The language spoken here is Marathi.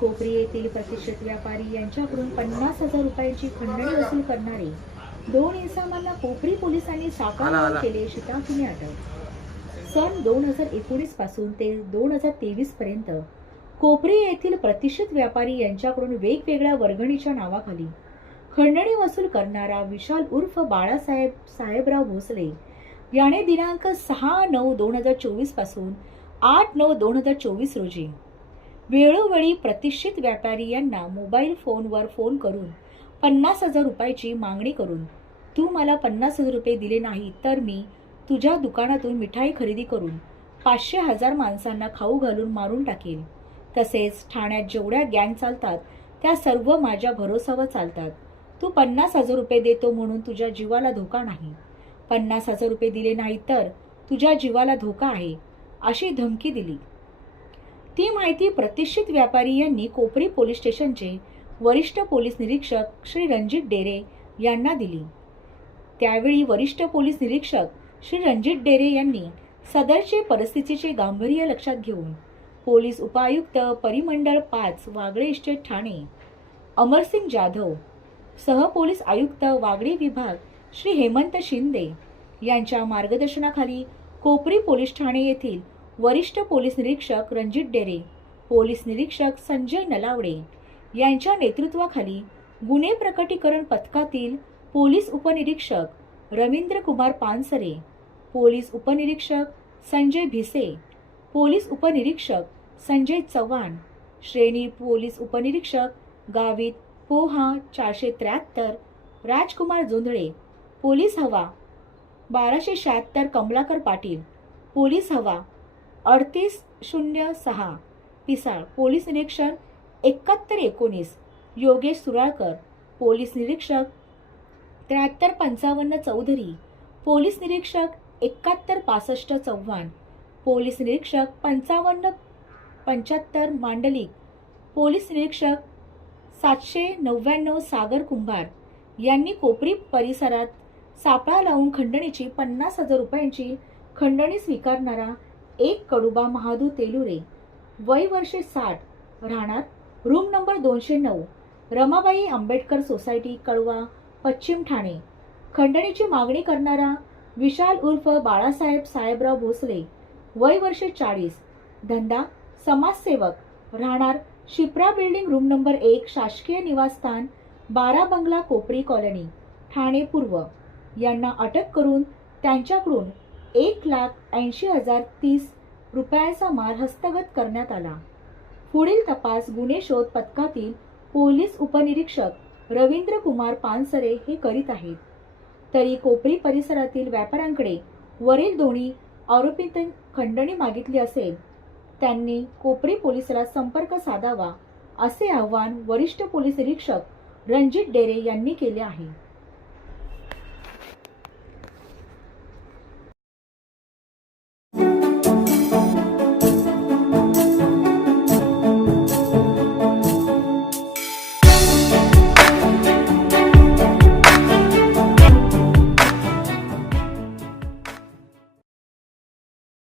कोपरी येथील प्रतिष्ठित व्यापारी यांच्याकडून पन्नास हजार रुपयांची खंडणी वसूल करणारे दोन इसामांना कोपरी पोलिसांनी साकार. केले शिताफीने अटक सन दोन हजार एकोणीसपासून ते दोन हजार तेवीस पर्यंत कोपरी येथील प्रतिष्ठित व्यापारी यांच्याकडून वेगवेगळ्या वर्गणीच्या नावाखाली खंडणी वसूल करणारा विशाल उर्फ बाळासाहेब साहेबराव भोसले याने दिनांक सहा नऊ दोन हजार चोवीसपासून आठ नऊ दोन हजार चोवीस रोजी वेळोवेळी प्रतिष्ठित व्यापारी यांना मोबाईल फोनवर फोन करून पन्नास हजार रुपयाची मागणी करून तू मला पन्नास हजार रुपये दिले नाही तर मी तुझ्या दुकानातून मिठाई खरेदी करून पाचशे हजार माणसांना खाऊ घालून मारून टाकेल तसेच ठाण्यात जेवढ्या गँग चालतात त्या सर्व माझ्या भरोसावर चालतात. तू पन्नास हजार रुपये देतो म्हणून तुझ्या जीवाला धोका नाही. पन्नास हजार रुपये दिले नाही तर तुझ्या जीवाला धोका आहे अशी धमकी दिली. ती माहिती प्रतिष्ठित व्यापारी यांनी कोपरी पोलीस स्टेशनचे वरिष्ठ पोलीस निरीक्षक श्री रणजित डेरे यांना दिली. त्यावेळी वरिष्ठ पोलीस निरीक्षक श्री रणजित डेरे यांनी सदरचे परिस्थितीचे गांभीर्य लक्षात घेऊन पोलीस उपायुक्त परिमंडळ पाच वागळे इस्टेट ठाणे अमरसिंग जाधव सहपोलीस आयुक्त वागळे विभाग श्री हेमंत शिंदे यांच्या मार्गदर्शनाखाली कोपरी पोलीस ठाणे येथील वरिष्ठ पोलीस निरीक्षक रणजित डेरे पोलीस निरीक्षक संजय नलावडे यांच्या नेतृत्वाखाली गुन्हे प्रकटीकरण पथकातील पोलीस उपनिरीक्षक रवींद्र कुमार पानसरे पोलीस उपनिरीक्षक संजय भिसे पोलीस उपनिरीक्षक संजय चव्हाण श्रेणी पोलीस उपनिरीक्षक गावित पोहा चारशे त्र्याहत्तर राजकुमार जोंधळे पोलीस हवा बाराशे शहात्तर कमलाकर पाटील पोलीस हवा अडतीस शून्य सहा. पिसाळ पोलीस निरीक्षक एकाहत्तर एकोणीस. योगेश सुराळकर पोलीस निरीक्षक त्र्याहत्तर पंचावन्न चौधरी. पोलीस निरीक्षक एकाहत्तर पासष्ट चव्हाण. पोलीस निरीक्षक पंचावन्न पंच्याहत्तर मांडलिक. पोलीस निरीक्षक सातशे नव्याण्णव सागर कुंभार. यांनी कोपरी परिसरात सापळा लावून खंडणीची पन्नास हजार रुपयांची खंडणी स्वीकारणारा एक कडुबा महादू तेलुरे वय वर्षे साठ राहणार रूम नंबर दोनशे नऊ रमाबाई आंबेडकर सोसायटी कळवा पश्चिम ठाणे. खंडणीची मागणी करणारा विशाल उर्फ बाळासाहेब साहेबराव भोसले वय वर्षे चाळीस धंदा समाजसेवक राहणार शिप्रा बिल्डिंग रूम नंबर एक शासकीय निवासस्थान बारा बंगला कोपरी कॉलनी ठाणे पूर्व. यांना अटक करून त्यांच्याकडून एक लाख ऐंशी हजार तीस रुपयाचा माल हस्तगत करण्यात आला. पुढील तपास गुन्हे शोध पथकातील पोलीस उपनिरीक्षक रवींद्र कुमार पानसरे हे करीत आहेत. तरी कोपरी परिसरातील व्यापाऱ्यांकडे वरील दोन्ही आरोपींनी खंडणी मागितली असेल. त्यांनी कोपरी पोलिसाला संपर्क साधावा असे आवाहन वरिष्ठ पोलीस निरीक्षक रणजित डेरे यांनी केले आहे.